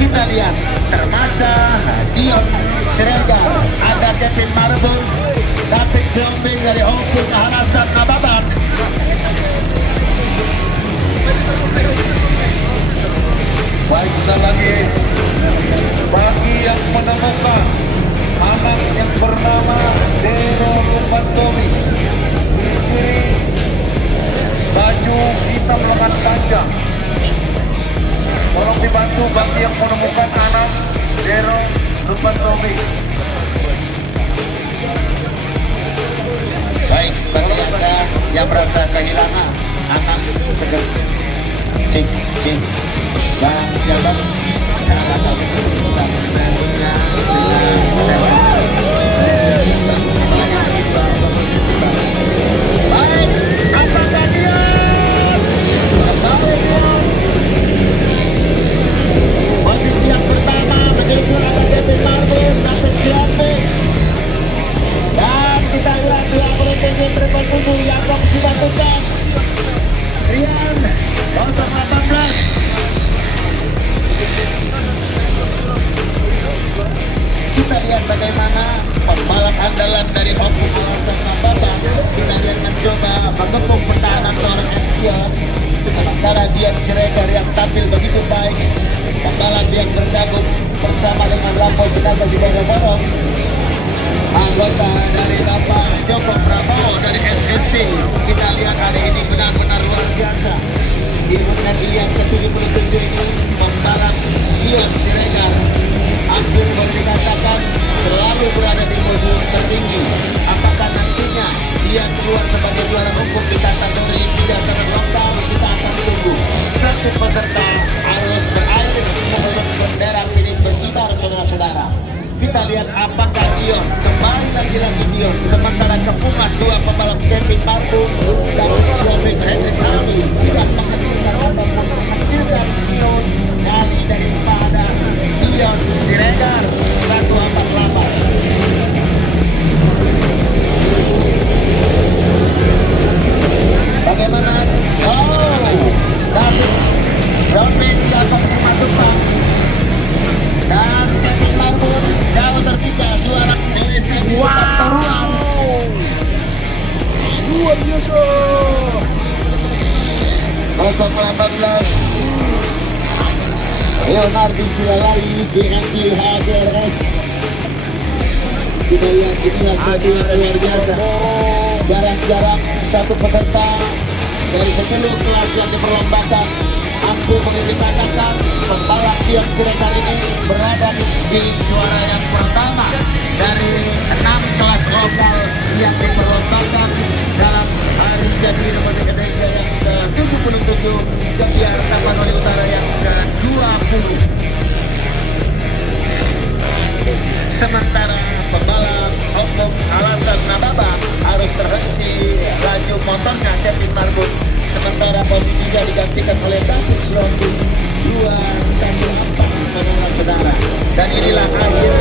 Kita lihat termaca Dion Siregar, ada Kevin Marbun, David Jombing dari Hongkong, Alasan Nababan. Baik, sekali lagi bagi yang menemukan anak yang bernama Dero Lupantowi, ciri-ciri baju hitam lengan panjang. Tolong dibantu bagi yang menemukan anak Dero Lupantowi. Baik, bagi Anda yang merasa kehilangan anak seger cing dan jalan cara kami berputar selanjutnya baik, apakah dia posisi yang pertama menjadi ada Kevin Marbun, David Jombing, dan kita lihat dua penonton terdepan dulu yang box dibantukan Rian 018. Kita lihat bagaimana pembalap andalan dari Hongkong Alasan Nababan. Kita lihat mencoba mengepung pertahanan seorang Dion, sementara Dion Siregar yang tampil begitu baik, pembalap yang bergabung bersama dengan Rambo Sinaga Siborong, anggota dari Bapak Joko Prabowo dari SSC. Kita lihat hari ini benar-benar luar biasa. Di rundang yang ke-77 ini pembalap Dion Siregar hampir boleh dikatakan selalu berada di podium tertinggi. Apakah nantinya dia keluar sebagai juara umum di kategori 3 terlokal? Kita akan tunggu. Satu peserta harus berakhir sebelum bendera finish berkibar, saudara-saudara. Kita lihat apakah Dion kembali lagi-lagi Dion, sementara kepungan dua pembalap Kevin Marbun dan Jombing Hendrik Army tidak mengecilkan ataupun mengecilkan Dion nyali daripada Dion Siregar 148. Bagaimana? David Jombing dapat dimasukkan dan Kevin Marbun jauh tertinggal juara DWC di Patoruan. Luar biasa. 018 Leonardo Silalari GNG HDRS. Kita lihat inilah suatu yang luar biasa. Jarang-jarang satu peserta dari 10 kelas yang diperlombakan hampir boleh dikatakan pembalap Dion Siregar ini berada di juara yang pertama dari 6 kelas lokal yang diperlombakan dalam hari jadi Republik Indonesia yang ke-77 dan Tapanuli Utara yang ke-20. Sementara pembalap Hongkong Alasan Nababan harus terhenti laju motornya Kevin Marbun, sementara posisinya digantikan oleh David Jombing 214, saudara. Dan inilah akhir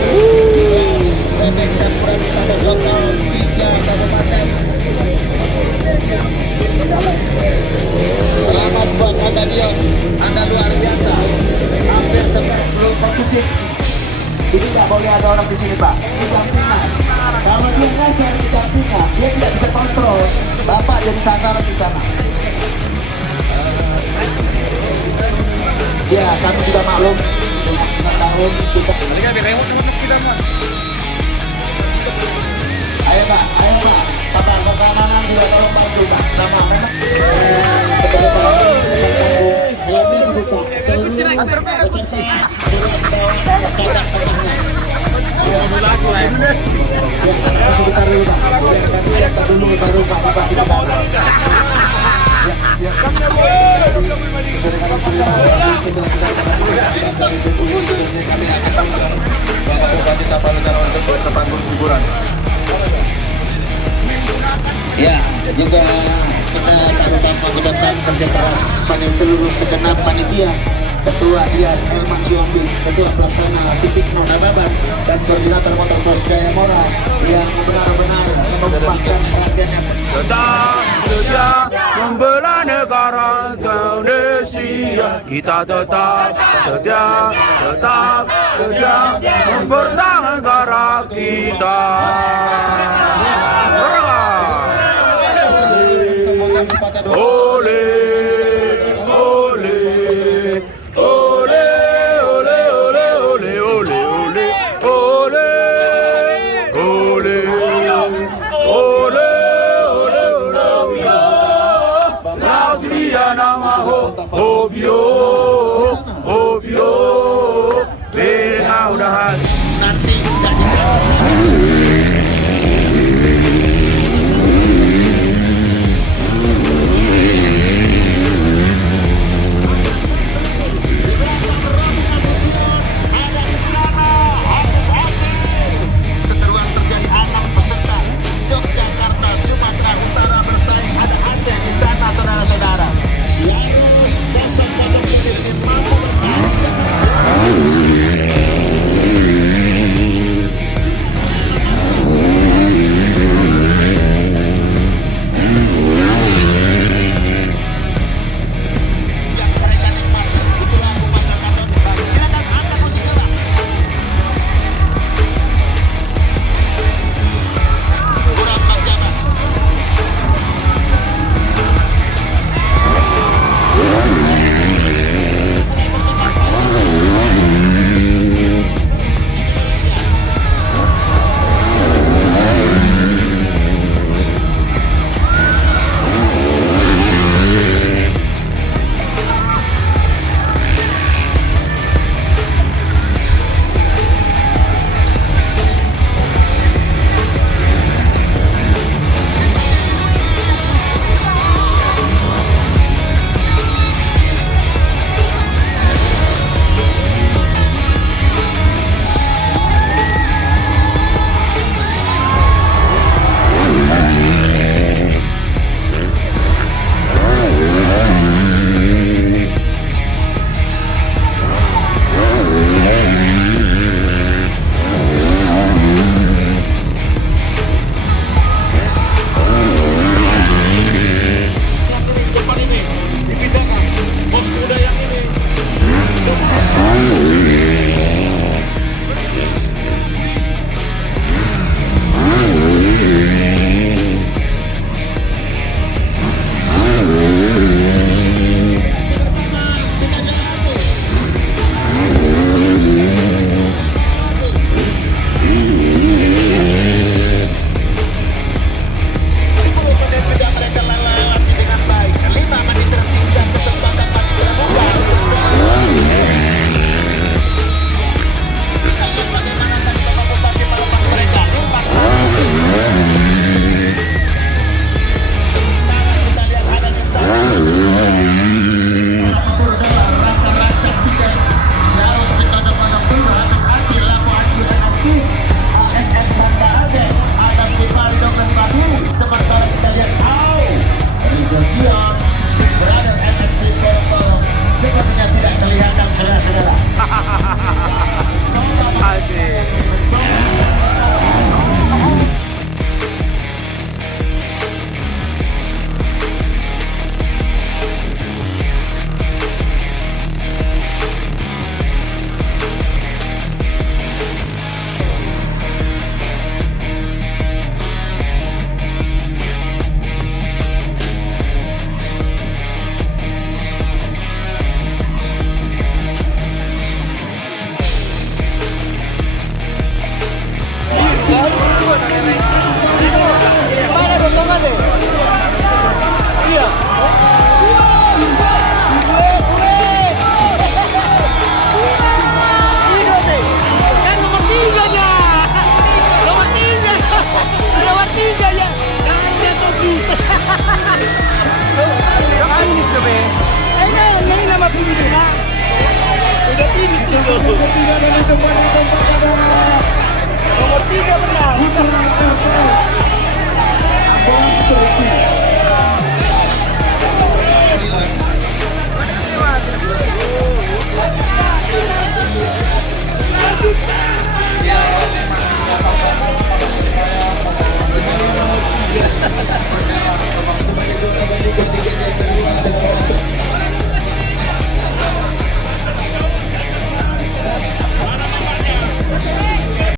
bebek campuran pada lokal 3 kabupaten. Selamat buat Anda Dion, Anda luar biasa. Hampir 90 posisi. Ini tidak boleh ada orang di sini, Pak. Ini dampingan. Kalau dia ngajar di dampingan, dia tidak bisa kontrol. Bapak jadi sasaran di sana. Ya, kami sudah maklum. Tahun kita. Ayo Pak, ayo Pak. Bapak keamanan juga tolong bantu Pak. Sama memang. Helmnya dibuka. Antar merah kunci. Lagu lah. Sebentar dulu Pak. Kita dulu baru Bapak kita bantu. Bapak Bupati Tapanuli Utara untuk panggung hiburan. Ya, juga kita terutama kegiatan kerja keras pada seluruh segenap panitia, Ketua Dias Elman Siombi, Ketua Pelaksana Sitikno Nababan, dan Koordinator Motorcross Jaya Mora yang benar-benar menumpahkan perhatiannya. Tetap setia membela negara Indonesia. Kita tetap setia mempertahankan negara kita. Ole, ole, ole, ole, ole, ole, ole, ole, ole, ole, Lautria nama ho, obio, obio.